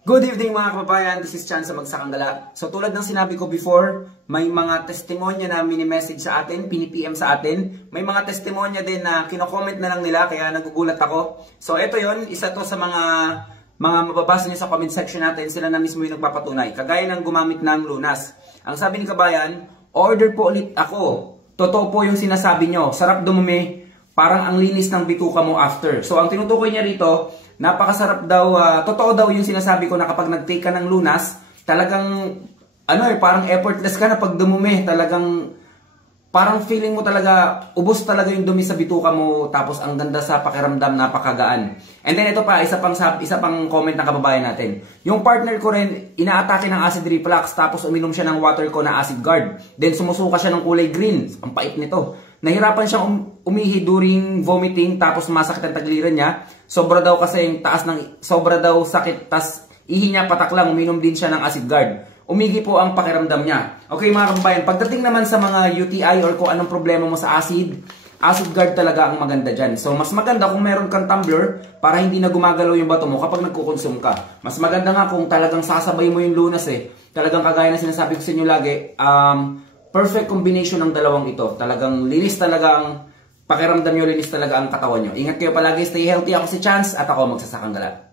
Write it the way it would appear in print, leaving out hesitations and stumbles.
Good evening mga kababayan, this is Chan sa Magsakang-Gala. So tulad ng sinabi ko before, may mga testimonya na mini-message sa atin, pini-PM sa atin. May mga testimonya din na kino-comment na lang nila kaya nagugulat ako. So ito yon, isa to sa mga mababasa niyo sa comment section natin, sila na mismo yung nagpapatunay. Kagaya ng gumamit ng lunas. Ang sabi ni kabayan, order po ulit ako. Totoo po yung sinasabi nyo, sarap dumumi, parang ang linis ng bituka mo after. So ang tinutukoy niya rito, napakasarap daw, totoo daw yung sinasabi ko na kapag nag-take ka ng lunas, talagang, parang effortless ka na pag dumumi. Talagang, parang feeling mo talaga, ubos talaga yung dumi sa bituka mo, tapos ang ganda sa pakiramdam, napakagaan. And then ito pa, isa pang comment ng kababayan natin. Yung partner ko rin, inaatake ng acid reflux, tapos uminom siya ng water ko na acid guard. Then sumusuka siya ng kulay green, ang pait nito. Nahirapan siyang umihi during vomiting, tapos masakit ang tagliran niya. Sobra daw kasi yung sobra daw sakit, tas ihi niya patak lang, uminom din siya ng acid guard. Umigi po ang pakiramdam niya. Okay mga kababayan, pagdating naman sa mga UTI or kung anong problema mo sa acid guard talaga ang maganda dyan. So mas maganda kung meron kang tumbler para hindi na gumagalaw yung bato mo kapag nagkukonsume ka. Mas maganda nga kung talagang sasabay mo yung lunas Talagang kagaya na sinasabi ko sa inyo lagi, perfect combination ng dalawang ito. Talagang linis talaga ang pakiramdam nyo, linis talaga ang katawan nyo. Ingat kayo palagi, stay healthy. Ako si Chance at ako Magsasakang-Gala.